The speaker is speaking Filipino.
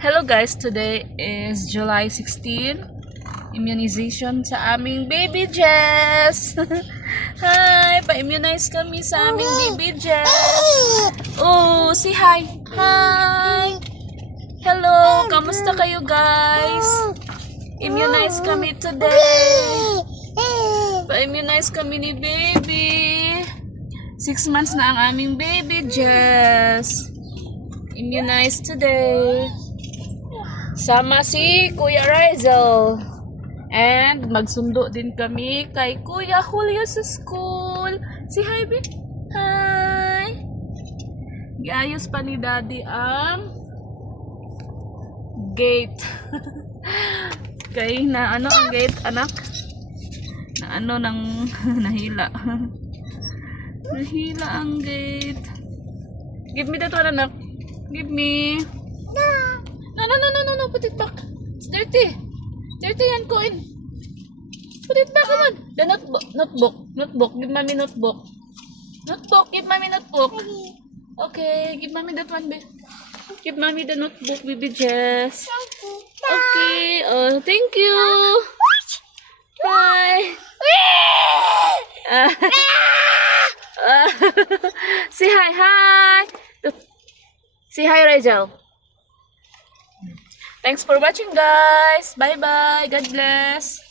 Hello guys, today is July 16. Immunization sa aming baby Jess. Hi, pa-immunize kami sa aming baby Jess. Oh, say hi. Hi. Hello, kamusta kayo guys? Immunize kami today. Pa-immunize kami ni baby. 6 months na ang aming baby Jess. Immunize today. Sama si Kuya Rizal. And magsundo din kami kay Kuya Julio sa school. Si hi, babe. Hi. Giayos pa ni Daddy ang gate. Kay na ano ang gate, anak? Na ano nang nahila. Nahila ang gate. Give me that one, anak. Give me. No. Put it back. It's dirty. Dirty yan, coin. Put it back, come on. The notebook. Give mommy notebook. Give mommy notebook. Okay, give mommy that one, babe. Give mommy the notebook, baby Jess. Okay. Oh, thank you. Bye. Say hi. Say hi, Rachel. Thanks for watching, guys. Bye-bye. God bless.